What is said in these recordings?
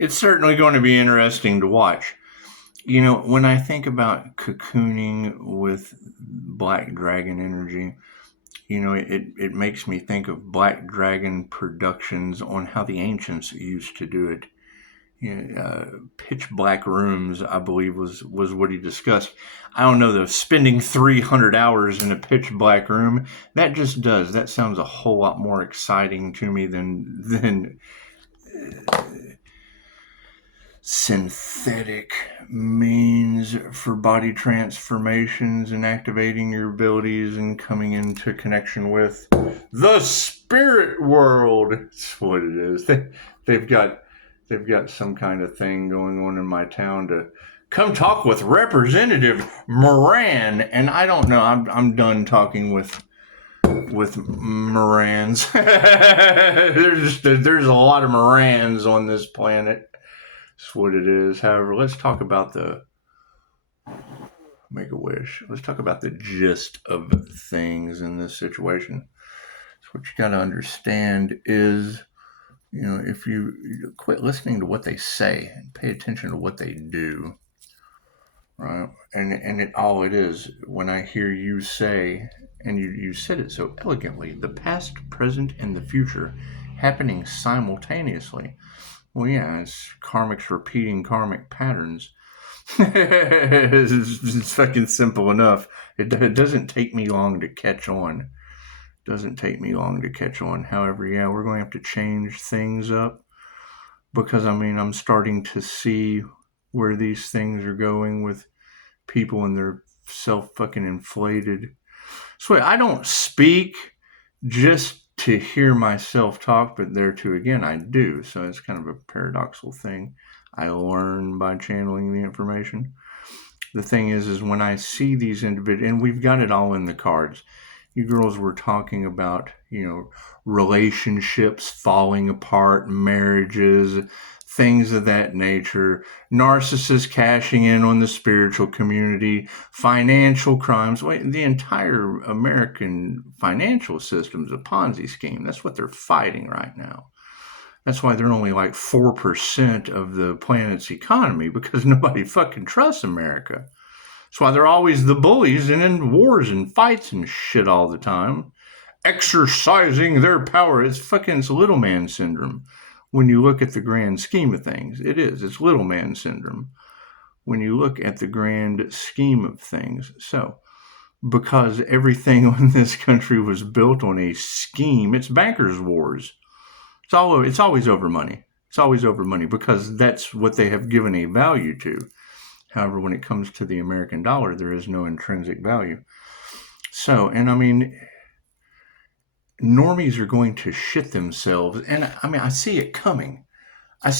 It's certainly going to be interesting to watch. You know, when I think about cocooning with black dragon energy, you know, it makes me think of Black Dragon Productions on how the ancients used to do it. You know, pitch black rooms, I believe, was what he discussed. I don't know, though, spending 300 hours in a pitch black room, that sounds a whole lot more exciting to me than synthetic means for body transformations and activating your abilities and coming into connection with the spirit world. That's what it is. They've got some kind of thing going on in my town to come talk with Representative Moran, and I don't know. I'm done talking with Morans. There's a lot of Morans on this planet. That's what it is. However, let's talk about make a wish. Let's talk about the gist of things in this situation. So what you got to understand is, you know, if you quit listening to what they say and pay attention to what they do, right? And all it is, when I hear you say, and you said it so elegantly, the past, present, and the future happening simultaneously. Well, yeah, it's karmics repeating karmic patterns. It's fucking simple enough. It doesn't take me long to catch on. However, yeah, we're going to have to change things up because, I mean, I'm starting to see where these things are going with people and their self-fucking inflated. So I don't speak just to hear myself talk, but there too again I do. So it's kind of a paradoxical thing. I learn by channeling the information. The thing is when I see these individuals, and we've got it all in the cards. You girls were talking about, you know, relationships falling apart, marriages, things of that nature, narcissists cashing in on the spiritual community, financial crimes. The entire American financial system is a Ponzi scheme. That's what they're fighting right now. That's why they're only like 4% of the planet's economy, because nobody fucking trusts America. That's why they're always the bullies and in wars and fights and shit all the time, exercising their power. It's little man syndrome. When you look at the grand scheme of things, it's little man syndrome. When you look at the grand scheme of things. So, because everything in this country was built on a scheme, it's bankers' wars. It's always over money. It's always over money because that's what they have given a value to. However, when it comes to the American dollar, there is no intrinsic value. So, and I mean, normies are going to shit themselves. And I mean, I see it coming. I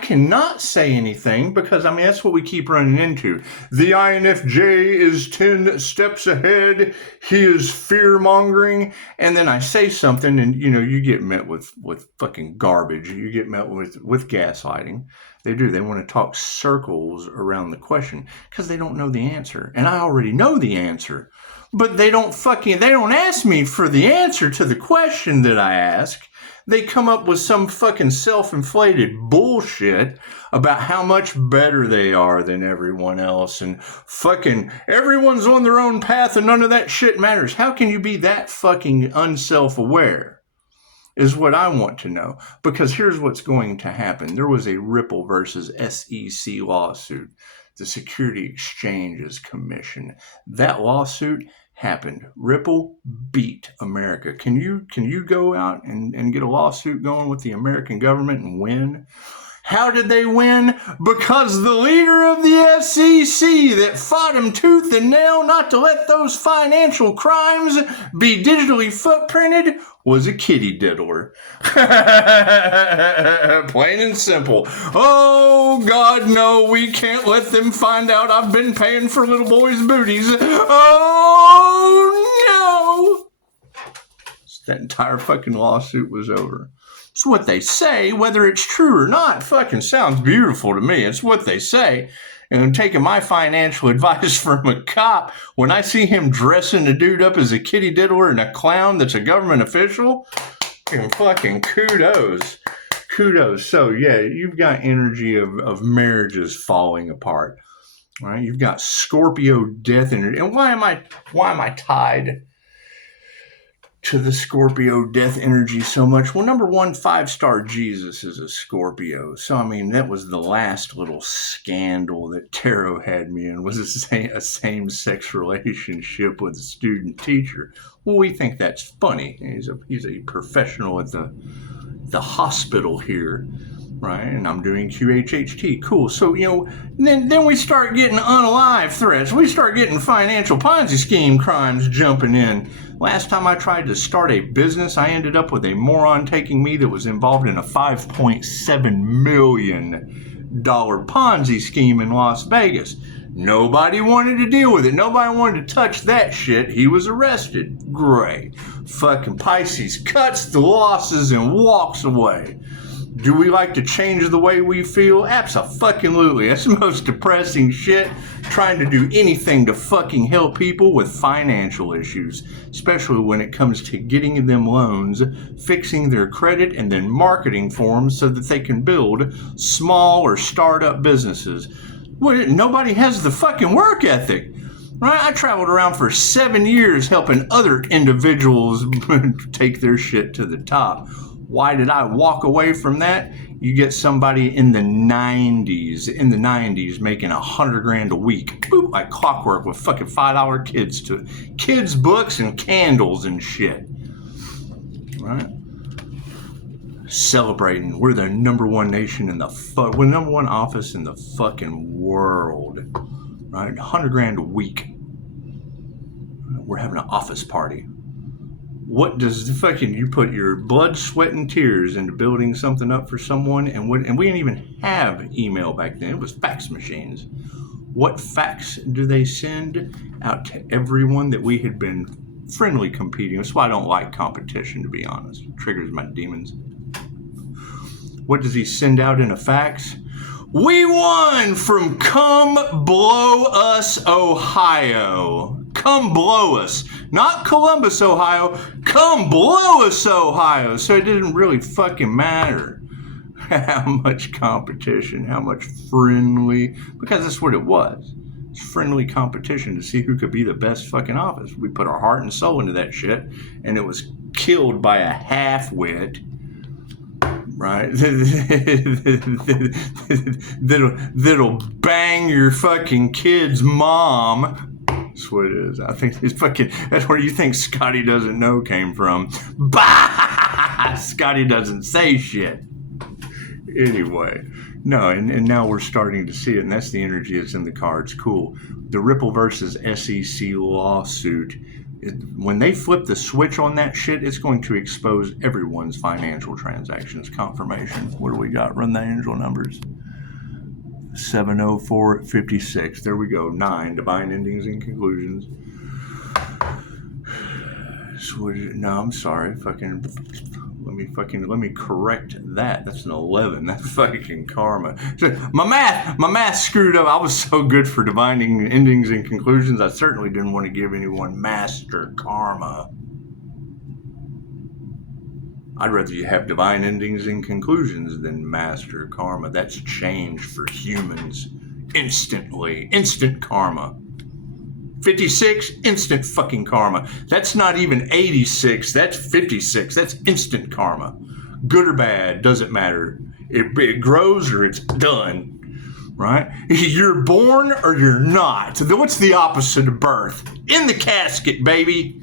cannot say anything because, I mean, that's what we keep running into. The INFJ is 10 steps ahead. He is fear-mongering. And then I say something and, you know, you get met with fucking garbage. You get met with gaslighting. They do. They want to talk circles around the question because they don't know the answer. And I already know the answer. But they don't ask me for the answer to the question that I ask. They come up with some fucking self-inflated bullshit about how much better they are than everyone else and fucking everyone's on their own path and none of that shit matters. How can you be that fucking unself-aware is what I want to know. Because here's what's going to happen. There was a Ripple versus SEC lawsuit, the Security Exchanges Commission. That lawsuit happened. Ripple beat America. Can you go out and get a lawsuit going with the American government and win? How did they win? Because the leader of the SEC that fought him tooth and nail not to let those financial crimes be digitally footprinted was a kitty diddler. Plain and simple. Oh, God, no, we can't let them find out I've been paying for little boys' booties. Oh, no. That entire fucking lawsuit was over. It's what they say, whether it's true or not. Fucking sounds beautiful to me. It's what they say. And I'm taking my financial advice from a cop. When I see him dressing a dude up as a kitty diddler and a clown that's a government official, fucking kudos. kudos. So yeah, you've got energy of marriages falling apart. Right? You've got Scorpio death energy. And why am I tied to the Scorpio death energy so much? Well, number one, 5-star Jesus is a Scorpio. So, I mean, that was the last little scandal that tarot had me in, was a same-sex relationship with a student teacher. Well, we think that's funny. He's a professional at the hospital here. Right, and I'm doing QHHT. Cool. So, then we start getting unalive threats. We start getting financial Ponzi scheme crimes jumping in. Last time I tried to start a business, I ended up with a moron taking me that was involved in a $5.7 million Ponzi scheme in Las Vegas. Nobody wanted to deal with it. Nobody wanted to touch that shit. He was arrested. Great. Fucking Pisces cuts the losses and walks away. Do we like to change the way we feel? Abso-fucking-lutely. That's the most depressing shit. Trying to do anything to fucking help people with financial issues, especially when it comes to getting them loans, fixing their credit, and then marketing for them so that they can build small or startup businesses. Well, nobody has the fucking work ethic. Right? I traveled around for 7 years helping other individuals take their shit to the top. Why did I walk away from that? You get somebody in the 90s making $100,000 a week, boop, like clockwork, with fucking $5 kids books and candles and shit. Right? Celebrating. We're the number one nation in we're number one office in the fucking world. Right? $100,000 a week. We're having an office party. What does you put your blood, sweat, and tears into building something up for someone, and we didn't even have email back then. It was fax machines. What fax do they send out to everyone that we had been friendly competing? That's why I don't like competition, to be honest. It triggers my demons. What does he send out in a fax? We won from Come Blow Us, Ohio. Come blow us. Not Columbus, Ohio. Come blow us, Ohio. So it didn't really fucking matter how much competition, how much friendly, because that's what it was. It's friendly competition to see who could be the best fucking office. We put our heart and soul into that shit, and it was killed by a half-wit, right? that'll bang your fucking kid's mom. That's what it is. I think it's fucking, that's where you think Scotty doesn't know came from. Bah! Scotty doesn't say shit. Anyway, no, and now we're starting to see it, and that's the energy that's in the cards. Cool. The Ripple versus SEC lawsuit, when they flip the switch on that shit, it's going to expose everyone's financial transactions. Confirmation. What do we got? Run the angel numbers. 70456. There we go. 9. Divine endings and conclusions. No, I'm sorry. Let me correct that. That's an 11. That's fucking karma. My math screwed up. I was so good for divine endings and conclusions. I certainly didn't want to give anyone master karma. I'd rather you have divine endings and conclusions than master karma. That's change for humans. Instantly. Instant karma. 56, instant fucking karma. That's not even 86. That's 56. That's instant karma. Good or bad, doesn't matter. It grows or it's done. Right? You're born or you're not. So what's the opposite of birth? In the casket, baby.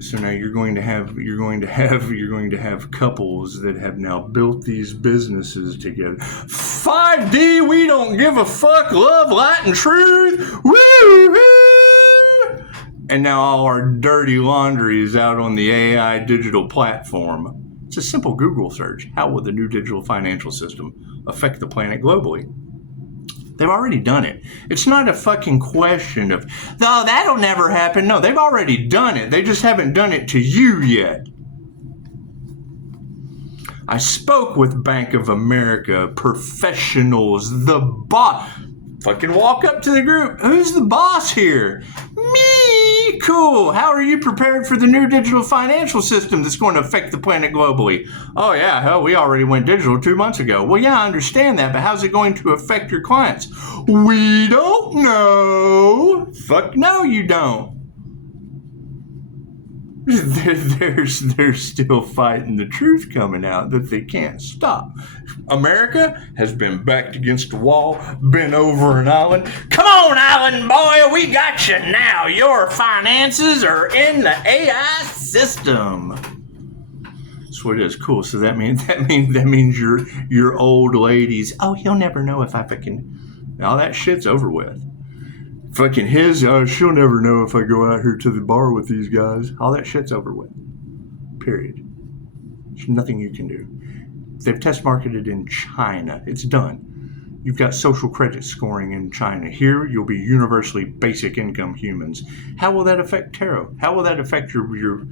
So now you're going to have couples that have now built these businesses together. 5D, we don't give a fuck, love, light, and truth. Woo-hoo! And now all our dirty laundry is out on the AI digital platform. It's a simple Google search. How will the new digital financial system affect the planet globally? They've already done it. It's not a fucking question of, no, that'll never happen. No, they've already done it. They just haven't done it to you yet. I spoke with Bank of America professionals, the boss. Fucking walk up to the group. Who's the boss here? Me. Cool. How are you prepared for the new digital financial system that's going to affect the planet globally? Oh, yeah, hell, we already went digital 2 months ago. Well, yeah, I understand that, but how's it going to affect your clients? We don't know. Fuck no, you don't. They're still fighting the truth coming out that they can't stop. America has been backed against a wall, been over an island. Come on, island boy, we got you now. Your finances are in the AI system. That's what it is. Cool. So that means your old ladies. Oh, he'll never know if I fucking. All that shit's over with. Fucking she'll never know if I go out here to the bar with these guys. All that shit's over with. Period. There's nothing you can do. They've test marketed in China. It's done. You've got social credit scoring in China. Here, you'll be universally basic income humans. How will that affect tarot? How will that affect your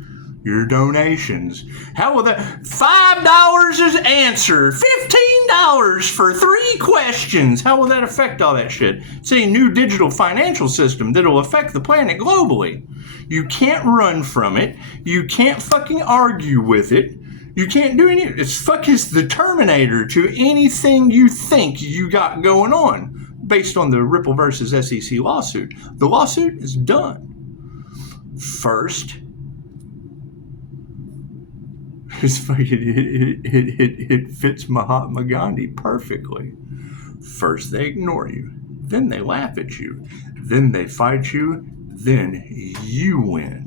donations? How will that... $5 is answered. $15 for 3 questions. How will that affect all that shit? It's a new digital financial system that'll affect the planet globally. You can't run from it. You can't fucking argue with it. You can't do anything. It's the Terminator to anything you think you got going on based on the Ripple versus SEC lawsuit. The lawsuit is done. First, it fits Mahatma Gandhi perfectly. First they ignore you, then they laugh at you, then they fight you, then you win.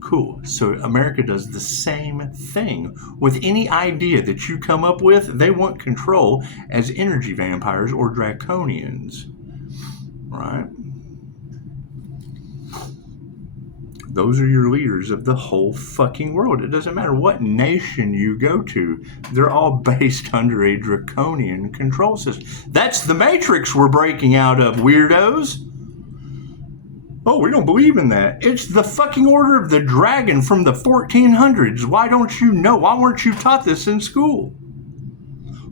Cool. So America does the same thing. With any idea that you come up with, they want control as energy vampires or draconians. Right? Those are your leaders of the whole fucking world. It doesn't matter what nation you go to. They're all based under a draconian control system. That's the Matrix we're breaking out of, weirdos. Oh, we don't believe in that. It's the fucking Order of the Dragon from the 1400s. Why don't you know? Why weren't you taught this in school?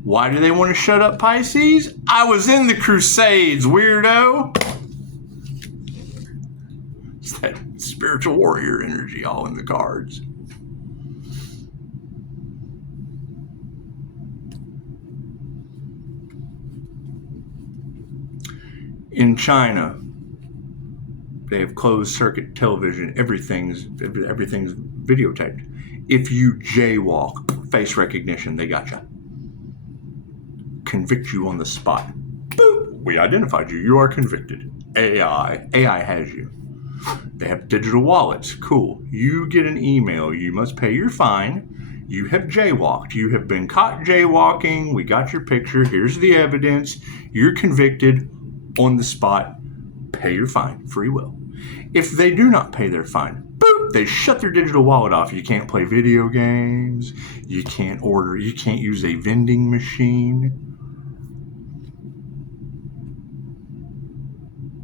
Why do they want to shut up Pisces? I was in the Crusades, weirdo. It's that spiritual warrior energy all in the cards. In China, they have closed circuit television. Everything's videotaped. If you jaywalk, face recognition, they got you. Convict you on the spot. Boop! We identified you. You are convicted. AI has you. They have digital wallets. Cool. You get an email. You must pay your fine. You have jaywalked. You have been caught jaywalking. We got your picture. Here's the evidence. You're convicted on the spot. Pay your fine. Free will. If they do not pay their fine, boop, they shut their digital wallet off. You can't play video games. You can't order. You can't use a vending machine.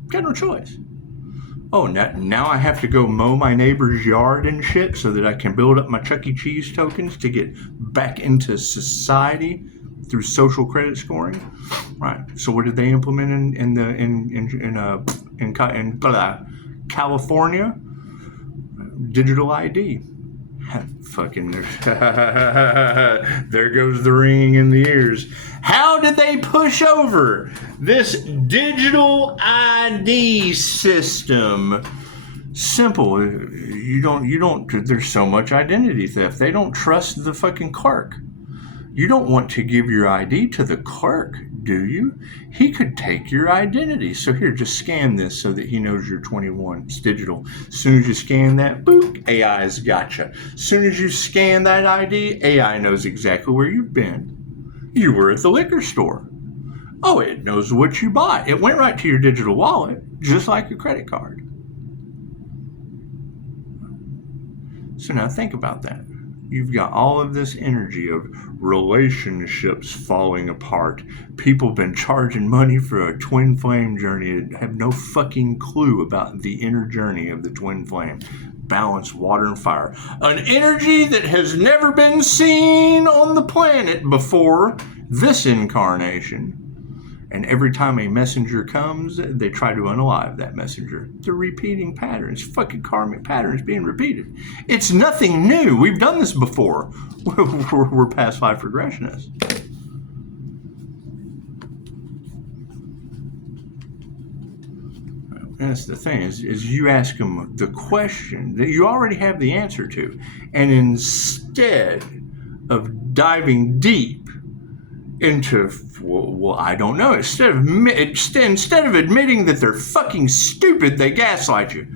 Got no choice. Oh, now I have to go mow my neighbor's yard and shit so that I can build up my Chuck E. Cheese tokens to get back into society through social credit scoring. Right. So what did they implement in California? Digital ID. Fucking there goes the ringing in the ears. How did they push over this digital ID system? Simple. You don't, there's so much identity theft. They don't trust the fucking clerk. You don't want to give your ID to the clerk, do you? He could take your identity. So here, just scan this so that he knows you're 21. It's digital. As soon as you scan that, boop, AI's got you. As soon as you scan that ID, AI knows exactly where you've been. You were at the liquor store. Oh, it knows what you bought. It went right to your digital wallet, just like your credit card. So now think about that. You've got all of this energy of relationships falling apart. People have been charging money for a twin flame journey and have no fucking clue about the inner journey of the twin flame. Balance, water, and fire. An energy that has never been seen on the planet before this incarnation. And every time a messenger comes, they try to unalive that messenger. They're repeating patterns, fucking karmic patterns being repeated. It's nothing new. We've done this before. We're past life regressionists. That's the thing, is you ask them the question that you already have the answer to. And instead of diving deep into, well, I don't know, instead of admitting that they're fucking stupid, they gaslight you,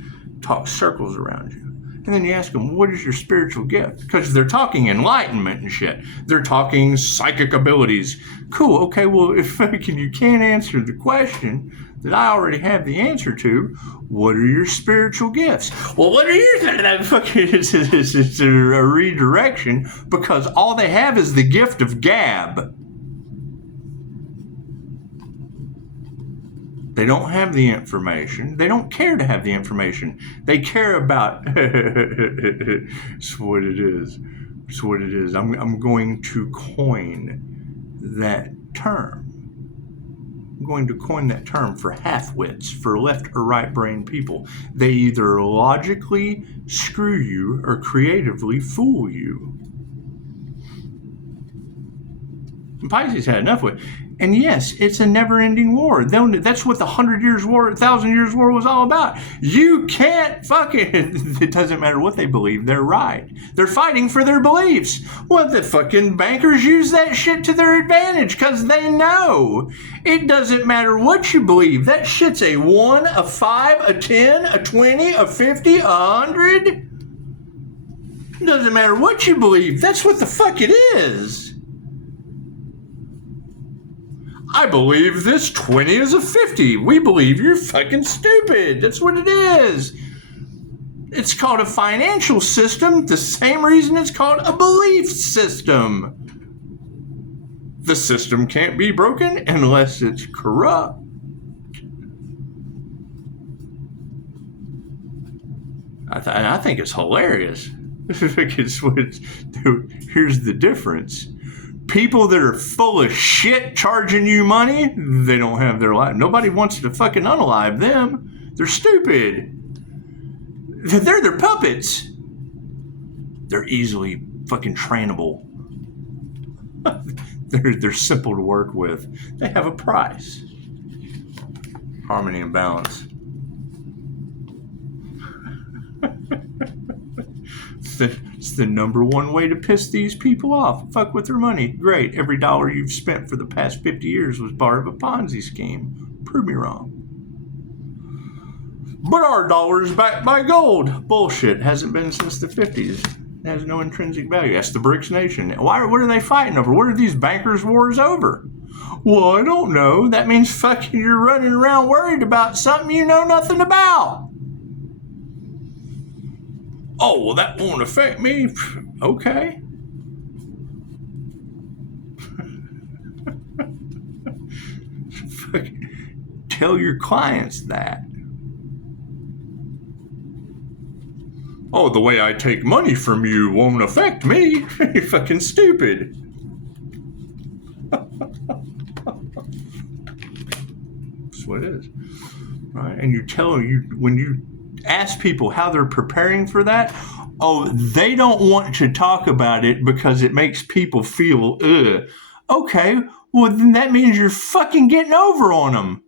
talk circles around you. And then you ask them, what is your spiritual gift? Because they're talking enlightenment and shit. They're talking psychic abilities. Cool, okay, well, if you can't answer the question that I already have the answer to, what are your spiritual gifts? Well, what are yours? It's a redirection, because all they have is the gift of gab. They don't have the information. They don't care to have the information. They care about, it's what it is. It's what it is. I'm going to coin that term. I'm going to coin that term for half-wits, for left or right brain people. They either logically screw you or creatively fool you. And Pisces had enough with it. And yes, it's a never-ending war. That's what the 100 Years' War, 1,000 Years' War was all about. You can't it doesn't matter what they believe, they're right. They're fighting for their beliefs. Well, the fucking bankers use that shit to their advantage because they know. It doesn't matter what you believe. That shit's a 1, a 5, a 10, a 20, a 50, a 100. It doesn't matter what you believe. That's what the fuck it is. I believe this 20 is a 50. We believe you're fucking stupid. That's what it is. It's called a financial system, the same reason it's called a belief system. The system can't be broken unless it's corrupt. I think it's hilarious. Here's the difference. People that are full of shit charging you money, they don't have their life. Nobody wants to fucking unalive them. They're stupid. They're their puppets. They're easily fucking trainable. They're simple to work with. They have a price. Harmony and balance. It's the number one way to piss these people off. Fuck with their money. Great. Every dollar you've spent for the past 50 years was part of a Ponzi scheme. Prove me wrong. But our dollar is backed by gold. Bullshit. Hasn't been since the 50s. It has no intrinsic value. That's the BRICS nation. What are they fighting over? What are these bankers' wars over? Well, I don't know. That means fucking you're running around worried about something you know nothing about. Oh, well, that won't affect me. Okay. Tell your clients that. Oh, the way I take money from you won't affect me. You're fucking stupid. That's what it is. Right? And when you ask people how they're preparing for that, oh, they don't want to talk about it because it makes people feel, ugh. Okay, well, then that means you're fucking getting over on them.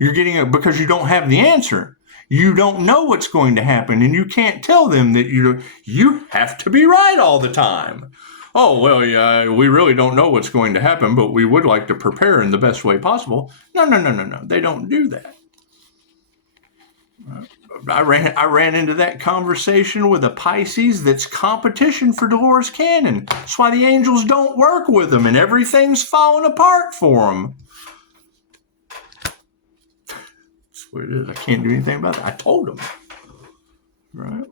You're getting it because you don't have the answer. You don't know what's going to happen, and you can't tell them that you have to be right all the time. Oh, well, yeah, we really don't know what's going to happen, but we would like to prepare in the best way possible. No. They don't do that. I ran into that conversation with a Pisces that's competition for Dolores Cannon. That's why the angels don't work with them, and everything's falling apart for them. That's what it is. I can't do anything about it. I told them. Right?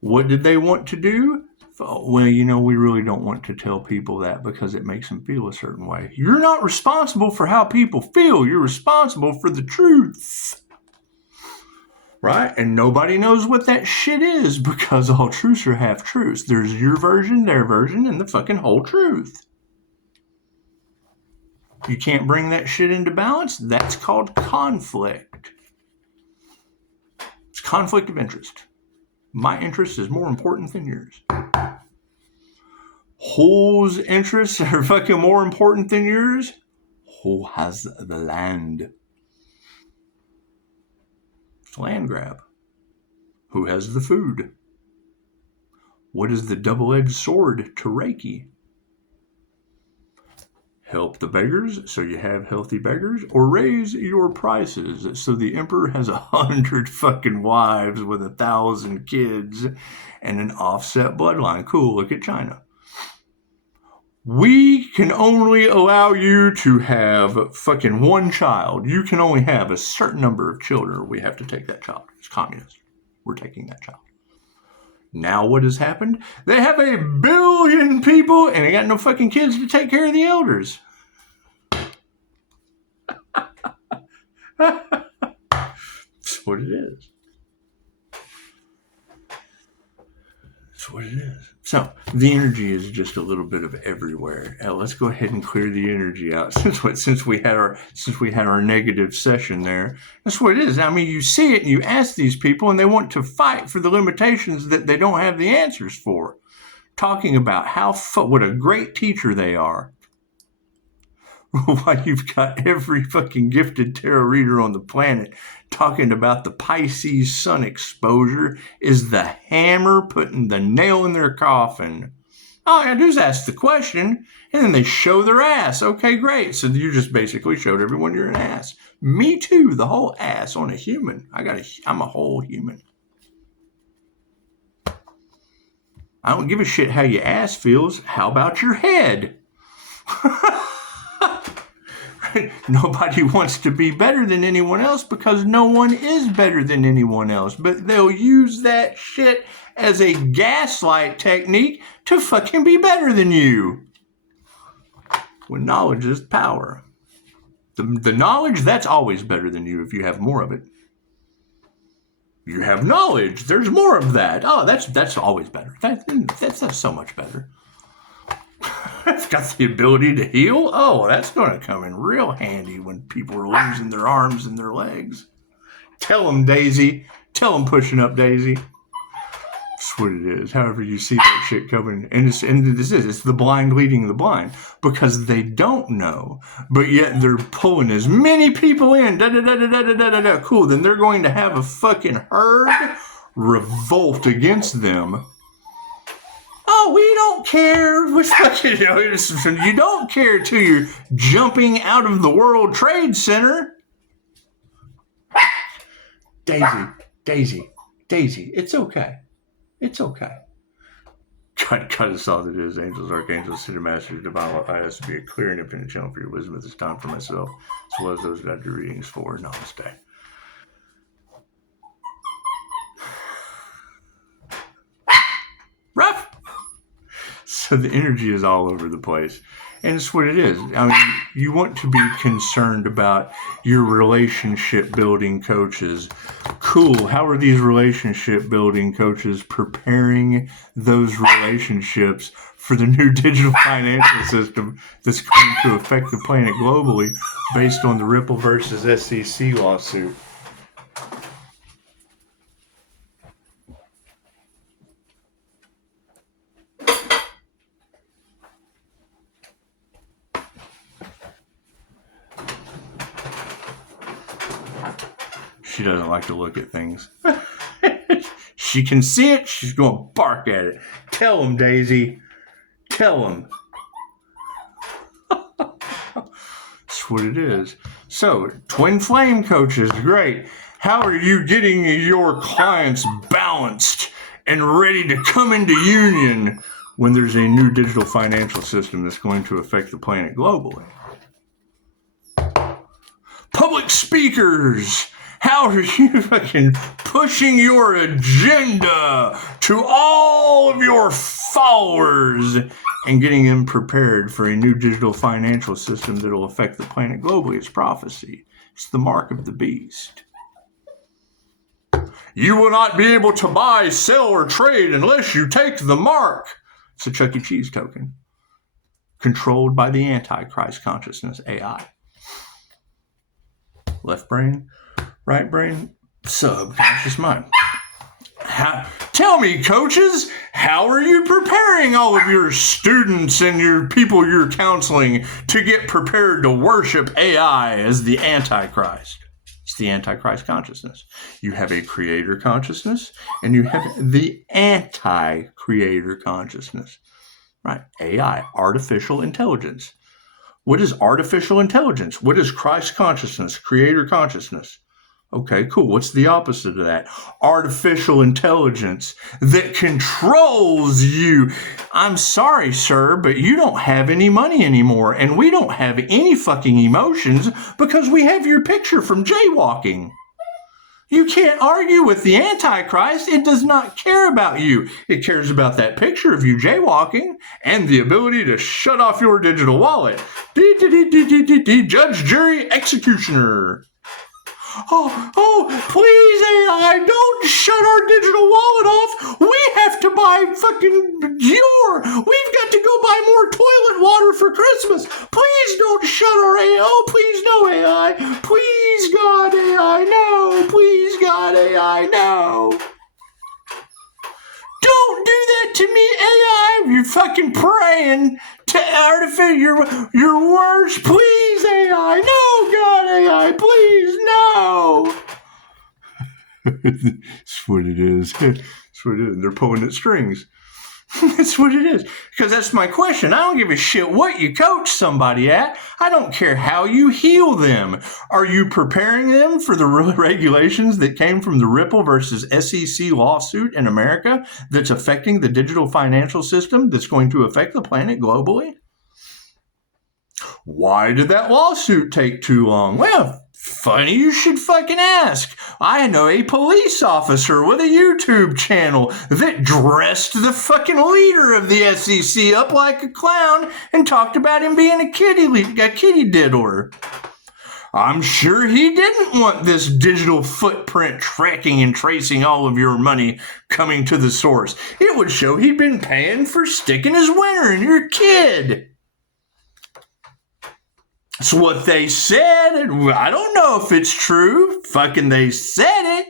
What did they want to do? Well, we really don't want to tell people that because it makes them feel a certain way. You're not responsible for how people feel. You're responsible for the truth. Right? And nobody knows what that shit is because all truths are half truths. There's your version, their version, and the fucking whole truth. You can't bring that shit into balance. That's called conflict. It's conflict of interest. My interest is more important than yours. Whose interests are fucking more important than yours? Who has the land? It's a land grab. Who has the food? What is the double-edged sword to Reiki? Help the beggars so you have healthy beggars, or raise your prices so the emperor has 100 fucking wives with 1,000 kids and an offset bloodline. Cool, look at China. We can only allow you to have fucking one child. You can only have a certain number of children, or we have to take that child. It's communist. We're taking that child. Now what has happened? They have 1 billion people and they got no fucking kids to take care of the elders. That's what it is. That's what it is. So the energy is just a little bit of everywhere. Let's go ahead and clear the energy out. Since we had our negative session there, that's what it is. I mean, you see it and you ask these people, and they want to fight for the limitations that they don't have the answers for. Talking about what a great teacher they are. While you've got every fucking gifted tarot reader on the planet talking about the Pisces sun exposure is the hammer putting the nail in their coffin. All I gotta do is ask the question, and then they show their ass. Okay, great. So you just basically showed everyone you're an ass. Me too, the whole ass on a human. I'm a whole human. I don't give a shit how your ass feels. How about your head? Nobody wants to be better than anyone else because no one is better than anyone else. But they'll use that shit as a gaslight technique to fucking be better than you. When knowledge is power. The knowledge, that's always better than you if you have more of it. You have knowledge. There's more of that. Oh, that's always better. That's so much better. It's got the ability to heal. Oh, that's going to come in real handy when people are losing their arms and their legs. Tell them, Daisy. Tell them, pushing up, Daisy. That's what it is. However you see that shit coming. And it's the blind leading the blind. Because they don't know. But yet they're pulling as many people in. Cool. Then they're going to have a fucking herd revolt against them. Oh, we don't care. You don't care till you're jumping out of the World Trade Center. Daisy. It's okay. It's okay. God us all that is. Angels, archangels, city masters, divine love. I ask to be a clear and infinite channel for your wisdom at this time for myself, as well as those that I do readings for. Namaste. Rough. So the energy is all over the place. And it's what it is. I mean, you want to be concerned about your relationship building coaches. Cool. How are these relationship building coaches preparing those relationships for the new digital financial system that's going to affect the planet globally based on the Ripple versus SEC lawsuit? She doesn't like to look at things. She can see it. She's going to bark at it. Tell him, Daisy. Tell him. That's what it is. So, twin flame coaches, great. How are you getting your clients balanced and ready to come into union when there's a new digital financial system that's going to affect the planet globally? Public speakers. How are you fucking pushing your agenda to all of your followers and getting them prepared for a new digital financial system that will affect the planet globally? It's prophecy. It's the mark of the beast. You will not be able to buy, sell, or trade unless you take the mark. It's a Chuck E. Cheese token. controlled by the Antichrist consciousness, AI. Left brain, right brain, subconscious mind. Tell me, coaches, how are you preparing all of your students and your people you're counseling to get prepared to worship AI as the Antichrist? It's the Antichrist consciousness. You have a creator consciousness and you have the anti-creator consciousness. Right? AI, artificial intelligence. What is artificial intelligence? What is Christ consciousness, creator consciousness? Okay, cool. What's the opposite of that? Artificial intelligence that controls you. I'm sorry, sir, but you don't have any money anymore, and we don't have any fucking emotions because we have your picture from jaywalking. You can't argue with the Antichrist. It does not care about you. It cares about that picture of you jaywalking and the ability to shut off your digital wallet. Judge, jury, executioner. Oh, please, AI, don't shut our digital wallet off. We have to buy fucking We've got to go buy more toilet water for Christmas. Please don't shut our AI. Oh, please, no, AI. Please, God, AI, no. Please, God, AI, no. Don't do that to me, AI. You're fucking praying to artificial your words. Please, AI. No, God, AI. Please, no. That's what it is. That's what it is. They're pulling at strings. That's what it is. Because that's my question. I don't give a shit what you coach somebody at. I don't care how you heal them. Are you preparing them for the regulations that came from the Ripple versus SEC lawsuit in America that's affecting the digital financial system that's going to affect the planet globally? Why did that lawsuit take too long? Well, funny you should fucking ask. I know a police officer with a YouTube channel that dressed the fucking leader of the SEC up like a clown and talked about him being a kitty diddler. I'm sure he didn't want this digital footprint tracking and tracing all of your money coming to the source. It would show he'd been paying for sticking his winner in your kid. It's what they said. I don't know if it's true. Fucking they said it.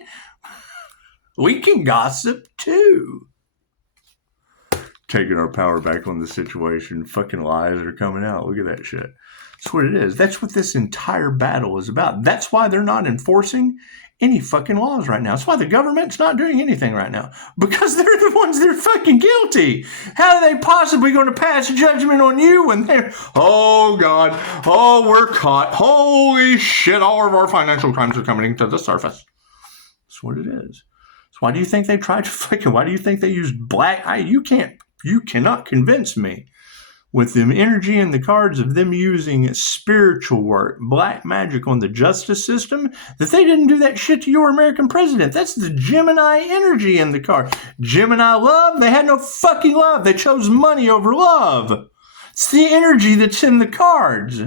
We can gossip too. Taking our power back on the situation. Fucking lies are coming out. Look at that shit. That's what it is. That's what this entire battle is about. That's why they're not enforcing any fucking laws right now. That's why the government's not doing anything right now. Because they're the ones that are fucking guilty. How are they possibly going to pass judgment on you when they're, oh God, oh, we're caught. Holy shit, all of our financial crimes are coming to the surface. That's what it is. So why do you think they tried to why do you think they used black? You cannot convince me with the energy and the cards of them using spiritual work, black magic on the justice system, that they didn't do that shit to your American president. That's the Gemini energy in the card. Gemini love, they had no fucking love. They chose money over love. It's the energy that's in the cards.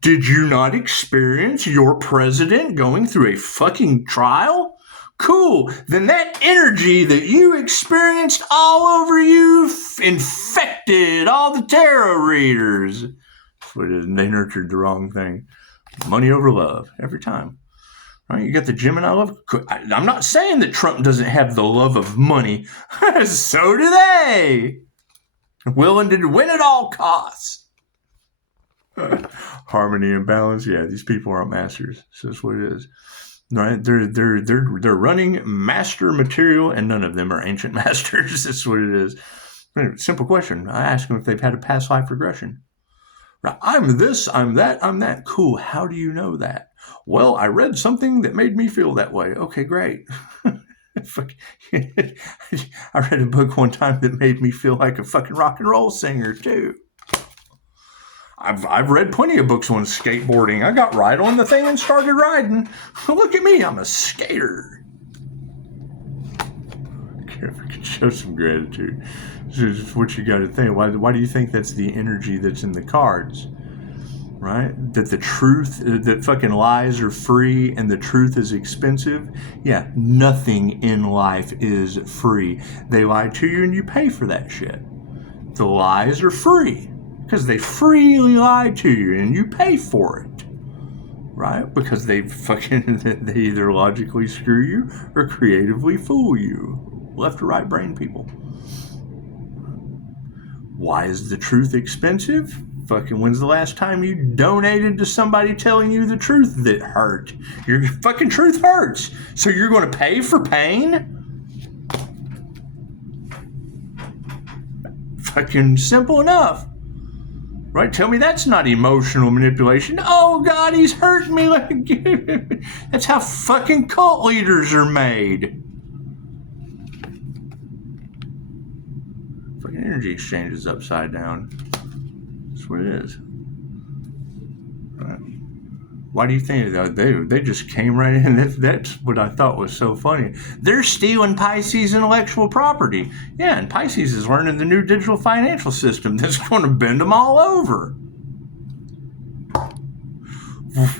Did you not experience your president going through a fucking trial? Cool. Then that energy that you experienced all over you infected all the tarot readers. That's what it is. And they nurtured the wrong thing. Money over love every time. Right? You got the Gemini love. I'm not saying that Trump doesn't have the love of money. So do they. Willing to win at all costs. Harmony and balance. Yeah, these people aren't masters. So that's what it is. Right, they're running master material, and none of them are ancient masters. That's what it is. Simple question. I ask them if they've had a past life regression. Right, I'm this, I'm that, I'm that. Cool. How do you know that? Well, I read something that made me feel that way. Okay, great. I read a book one time that made me feel like a fucking rock and roll singer too. I've read plenty of books on skateboarding. I got right on the thing and started riding. Look at me, I'm a skater. If I could show some gratitude. This is what you got to think. Why do you think that's the energy that's in the cards? Right? That the truth, that fucking lies are free and the truth is expensive? Yeah, nothing in life is free. They lie to you and you pay for that shit. The lies are free. Because they freely lie to you and you pay for it. Right? Because they either logically screw you or creatively fool you. Left or right brain people. Why is the truth expensive? When's the last time you donated to somebody telling you the truth that hurt? Your fucking truth hurts. So you're going to pay for pain? Fucking simple enough. Right? Tell me that's not emotional manipulation. Oh, God, he's hurting me. That's how fucking cult leaders are made. Fucking energy exchange is upside down. That's what it is. Right. Why do you think they just came right in? That's what I thought was so funny. They're stealing Pisces intellectual property. Yeah, and Pisces is learning the new digital financial system that's going to bend them all over.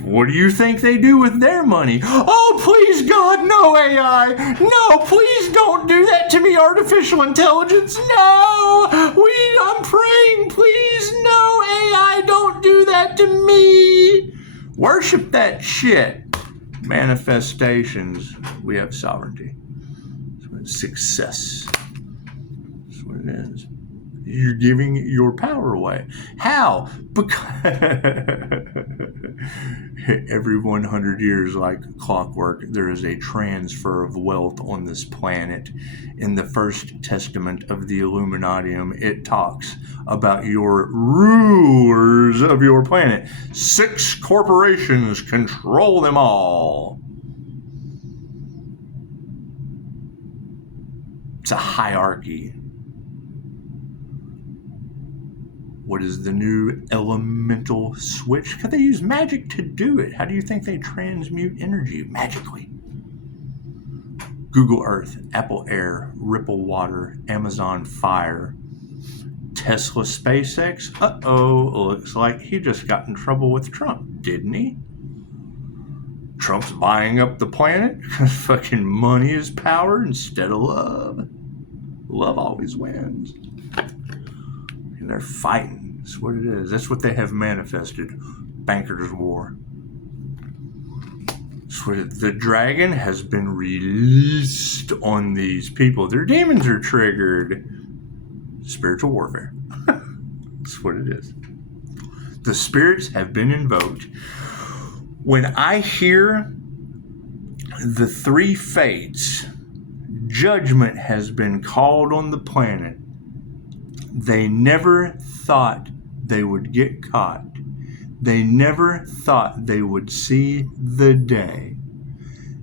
What do you think they do with their money? Oh, please, God, no AI. No, please don't do that to me, artificial intelligence. No, I'm praying, please, no, AI, don't do that to me. Worship that shit. Manifestations. We have sovereignty. Success. That's what it is. You're giving your power away. How? Because every 100 years, like clockwork, there is a transfer of wealth on this planet. In the first testament of the Illuminatium, it talks about your rulers of your planet. 6 corporations control them all. It's a hierarchy. What is the new elemental switch? Because they use magic to do it. How do you think they transmute energy? Magically. Google Earth, Apple Air, Ripple Water, Amazon Fire, Tesla SpaceX. Looks like he just got in trouble with Trump, didn't he? Trump's buying up the planet. Fucking money is power instead of love. Love always wins. And they're fighting. That's what it is. That's what they have manifested. Bankers' war. The dragon has been released on these people. Their demons are triggered. Spiritual warfare. That's what it is. The spirits have been invoked. When I hear the 3 fates, judgment has been called on the planet. They never thought they would get caught. They never thought they would see the day.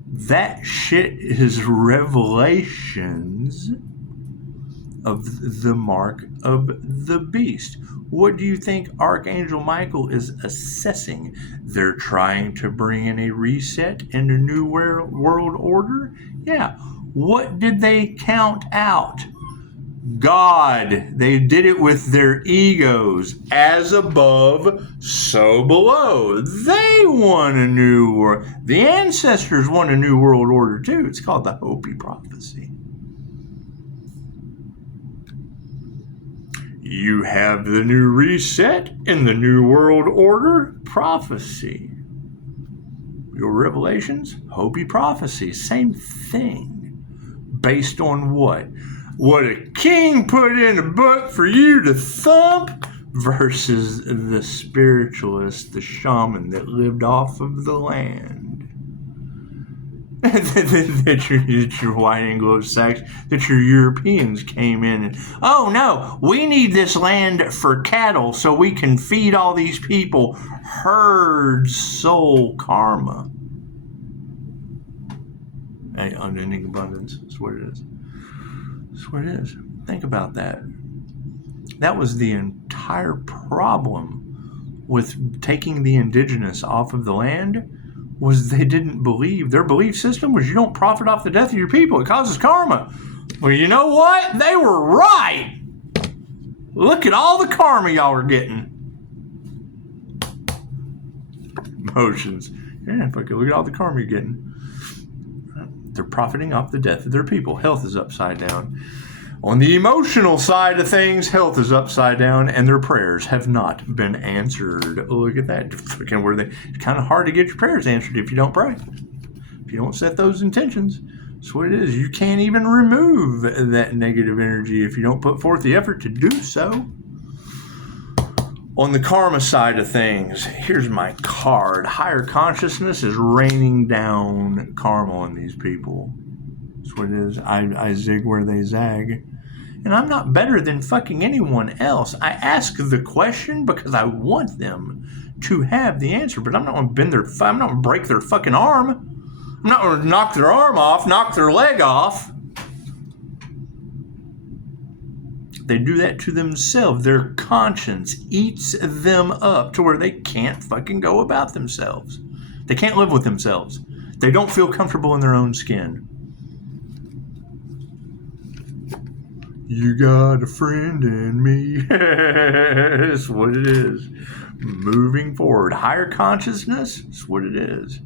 That shit is revelations of the mark of the beast. What do you think Archangel Michael is assessing? They're trying to bring in a reset and a new world order? Yeah. What did they count out? God. They did it with their egos. As above, so below. They want a new world. The ancestors want a new world order too. It's called the Hopi prophecy. You have the new reset in the new world order prophecy. Your revelations, Hopi prophecy, same thing. Based on what? What a king put in a book for you to thump versus the spiritualist, the shaman that lived off of the land. that your white Anglo-Saxons, that your Europeans came in and, oh no, we need this land for cattle so we can feed all these people. Herd soul karma. Hey, unending abundance. That's what it is. That's what it is. Think about that. That was the entire problem with taking the indigenous off of the land, was they didn't believe. Their belief system was you don't profit off the death of your people. It causes karma. Well, you know what? They were right. Look at all the karma y'all are getting. Emotions. Yeah, look at all the karma you're getting. They're profiting off the death of their people. Health is upside down. On the emotional side of things, health is upside down and their prayers have not been answered. Look at that. Fucking where it's kind of hard to get your prayers answered if you don't pray. If you don't set those intentions. That's what it is. You can't even remove that negative energy if you don't put forth the effort to do so. On the karma side of things, here's my card. Higher consciousness is raining down karma on these people. That's what it is. I zig where they zag. And I'm not better than fucking anyone else. I ask the question because I want them to have the answer. But I'm not going to bend their... I'm not going to break their fucking arm. I'm not going to knock their arm off, knock their leg off. They do that to themselves. Their conscience eats them up to where they can't fucking go about themselves. They can't live with themselves. They don't feel comfortable in their own skin. You got a friend in me. That's what it is. Moving forward. Higher consciousness. That's what it is.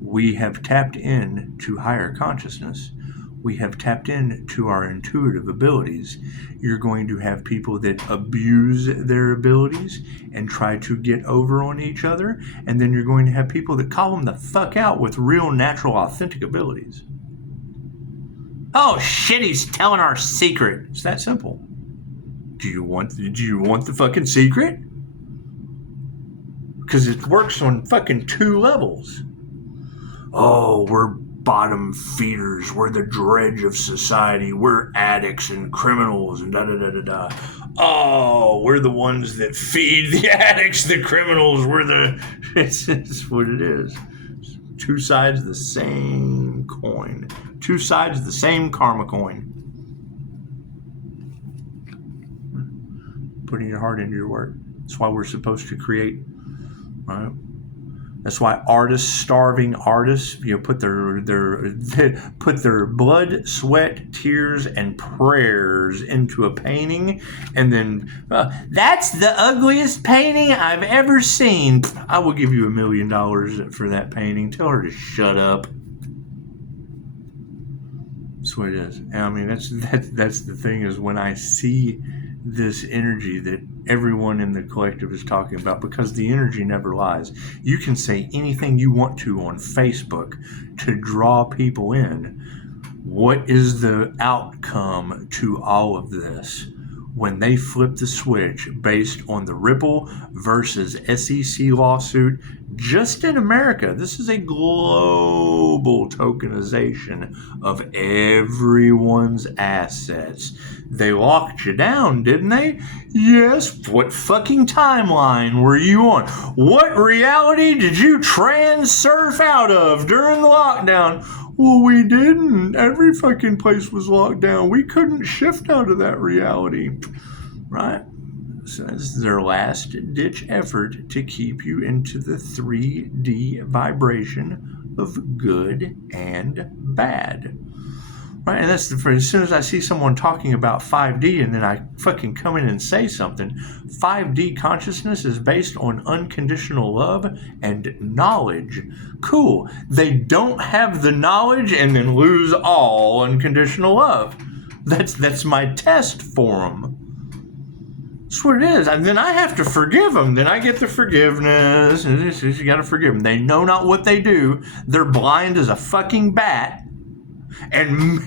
We have tapped into higher consciousness. We have tapped into our intuitive abilities. You're going to have people that abuse their abilities and try to get over on each other. And then you're going to have people that call them the fuck out with real, natural, authentic abilities. Oh shit, he's telling our secret. It's that simple. Do you want the fucking secret? Because it works on fucking 2 levels. Oh, we're bottom feeders. We're the dredge of society. We're addicts and criminals and da-da-da-da-da. Oh, we're the ones that feed the addicts, the criminals. We're the... It's what it is. 2 sides of the same coin. 2 sides of the same karma coin. Putting your heart into your work. That's why we're supposed to create, right? That's why artists, starving artists, put their blood, sweat, tears, and prayers into a painting, and then that's the ugliest painting I've ever seen. I will give you $1 million for that painting. Tell her to shut up. That's what it is. And I mean, that's the thing is when I see this energy that everyone in the collective is talking about, because the energy never lies. You can say anything you want to on Facebook to draw people in. What is the outcome to all of this? When they flip the switch based on the Ripple versus SEC lawsuit, just in America, this is a global tokenization of everyone's assets. They locked you down, didn't they? Yes. What fucking timeline were you on? What reality did you surf out of during the lockdown? Well, we didn't. Every fucking place was locked down. We couldn't shift out of that reality. Right? So this is their last ditch effort to keep you into the 3D vibration of good and bad. Right? And that's as soon as I see someone talking about 5D and then I fucking come in and say something, 5D consciousness is based on unconditional love and knowledge. Cool. They don't have the knowledge and then lose all unconditional love. That's my test for them. That's what it is. And then I have to forgive them. Then I get the forgiveness. You got to forgive them. They know not what they do. They're blind as a fucking bat. And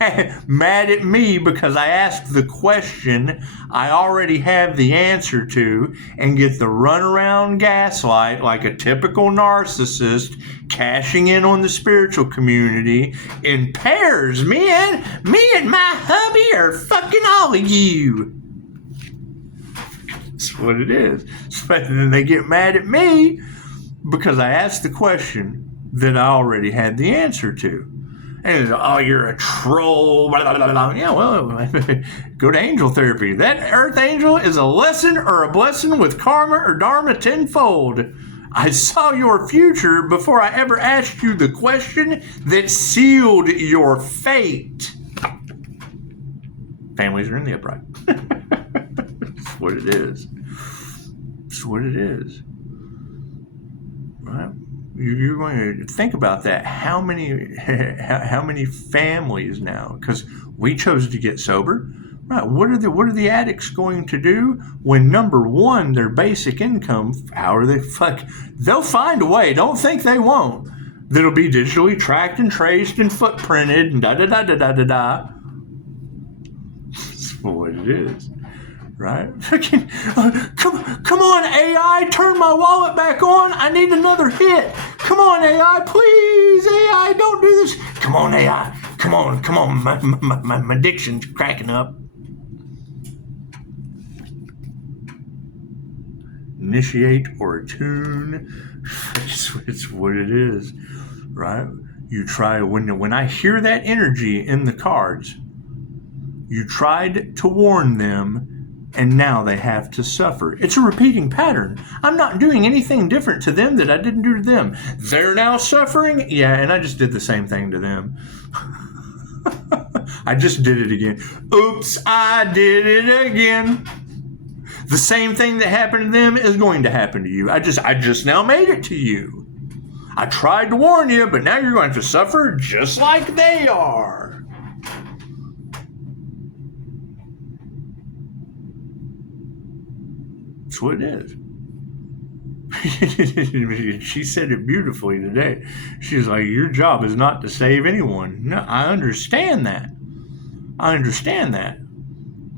mad at me because I asked the question I already have the answer to, and get the runaround gaslight like a typical narcissist, cashing in on the spiritual community in pairs. Me and my hubby are fucking all of you. That's what it is. So then they get mad at me because I asked the question that I already had the answer to. And oh, you're a troll. Blah, blah, blah, blah. Yeah, well, go to angel therapy. That earth angel is a lesson or a blessing with karma or dharma tenfold. I saw your future before I ever asked you the question that sealed your fate. Families are in the upright. That's what it is. That's what it is. Right? You're going to think about that. How many families now? Because we chose to get sober. Right. What are the addicts going to do when, number one, their basic income, they'll find a way. Don't think they won't. That'll be digitally tracked and traced and footprinted and da-da-da-da-da-da-da. That's what it is. Right? Come on, AI, turn my wallet back on. I need another hit. Come on, AI, please. AI, don't do this. Come on, AI. Come on. My addiction's cracking up. Initiate or attune. It's what it is, right? You try, when I hear that energy in the cards, you tried to warn them, and now they have to suffer. It's a repeating pattern. I'm not doing anything different to them that I didn't do to them. They're now suffering? Yeah, and I just did the same thing to them. I just did it again. Oops, I did it again. The same thing that happened to them is going to happen to you. I just now made it to you. I tried to warn you, but now you're going to suffer just like they are. That's what it is. She said it beautifully today. She's like, your job is not to save anyone. No, I understand that.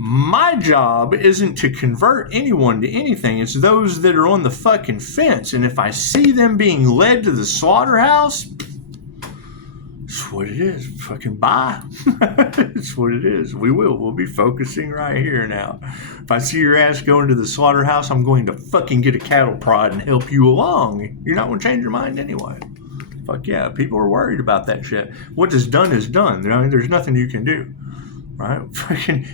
My job isn't to convert anyone to anything. It's those that are on the fucking fence. And if I see them being led to the slaughterhouse, it's what it is. Fucking bye. It's what it is. We'll be focusing right here now. If I see your ass going to the slaughterhouse, I'm going to fucking get a cattle prod and help you along. You're not going to change your mind anyway. Fuck yeah. People are worried about that shit. What is done is done. There's nothing you can do. Right?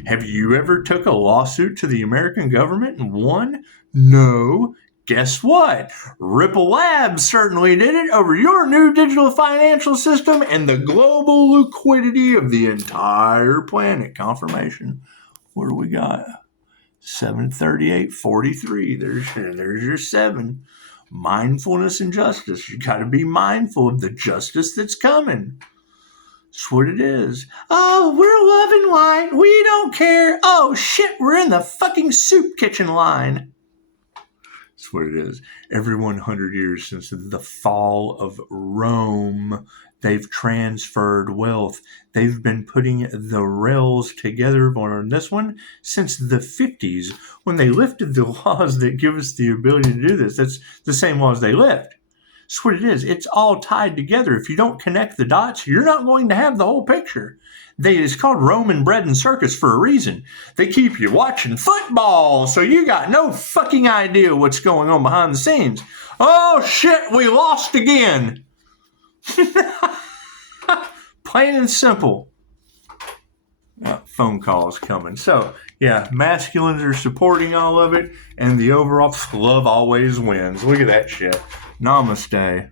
Have you ever took a lawsuit to the American government and won? No. Guess what? Ripple Labs certainly did it over your new digital financial system and the global liquidity of the entire planet. Confirmation. What do we got? 738.43. There's your 7. Mindfulness and justice. You got to be mindful of the justice that's coming. That's what it is. Oh, we're loving line. We don't care. Oh, shit, we're in the fucking soup kitchen line. That's what it is. Every 100 years since the fall of Rome, they've transferred wealth. They've been putting the rails together on this one since the 50s when they lifted the laws that give us the ability to do this. That's the same laws they lift. That's what it is. It's all tied together. If you don't connect the dots, you're not going to have the whole picture. It's called Roman bread and circus for a reason. They keep you watching football, so you got no fucking idea what's going on behind the scenes. Oh, shit, we lost again. Plain and simple. Phone calls coming. So, yeah, masculines are supporting all of it, and the overall love always wins. Look at that shit. Namaste.